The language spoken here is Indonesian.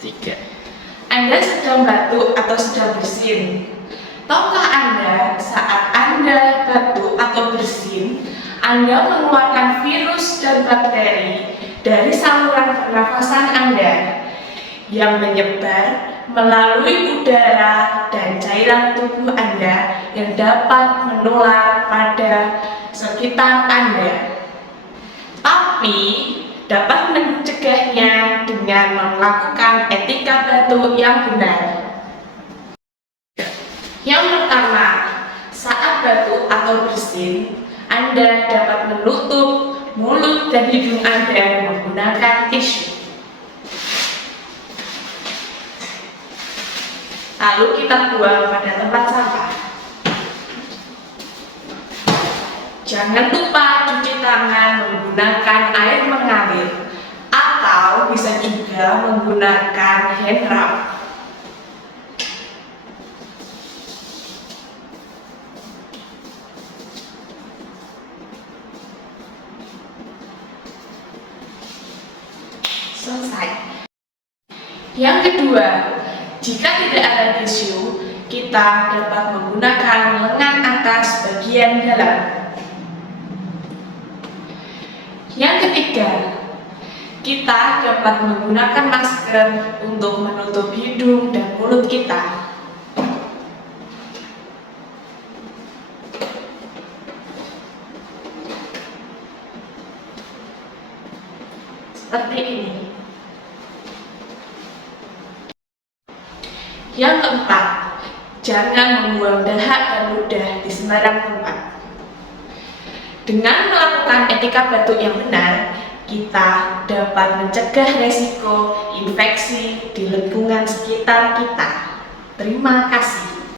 3. Anda sedang batuk atau sedang bersin. Tahukah Anda saat Anda batuk atau bersin, Anda mengeluarkan virus dan bakteri dari saluran pernafasan Anda yang menyebar melalui udara dan cairan tubuh Anda yang dapat menular pada sekitar Anda. Tapi dapat mencegahnya dengan melakukan etika batuk yang benar. Yang pertama, saat batuk atau bersin, Anda dapat menutup mulut dan hidung Anda menggunakan tisu. Lalu kita buang pada tempat sampah. Jangan lupa cuci tangan menggunakan air mengalir atau bisa juga menggunakan hand rub. Selesai. Yang kedua, jika tidak ada tisu, kita dapat menggunakan lengan atas bagian dalam. Yang ketiga, kita dapat menggunakan masker untuk menutup hidung dan mulut kita. Seperti ini. Yang keempat, jangan membuang dahak dan ludah di sembarang tempat. Dengan melakukan etika batuk yang benar, kita dapat mencegah resiko infeksi di lingkungan sekitar kita. Terima kasih.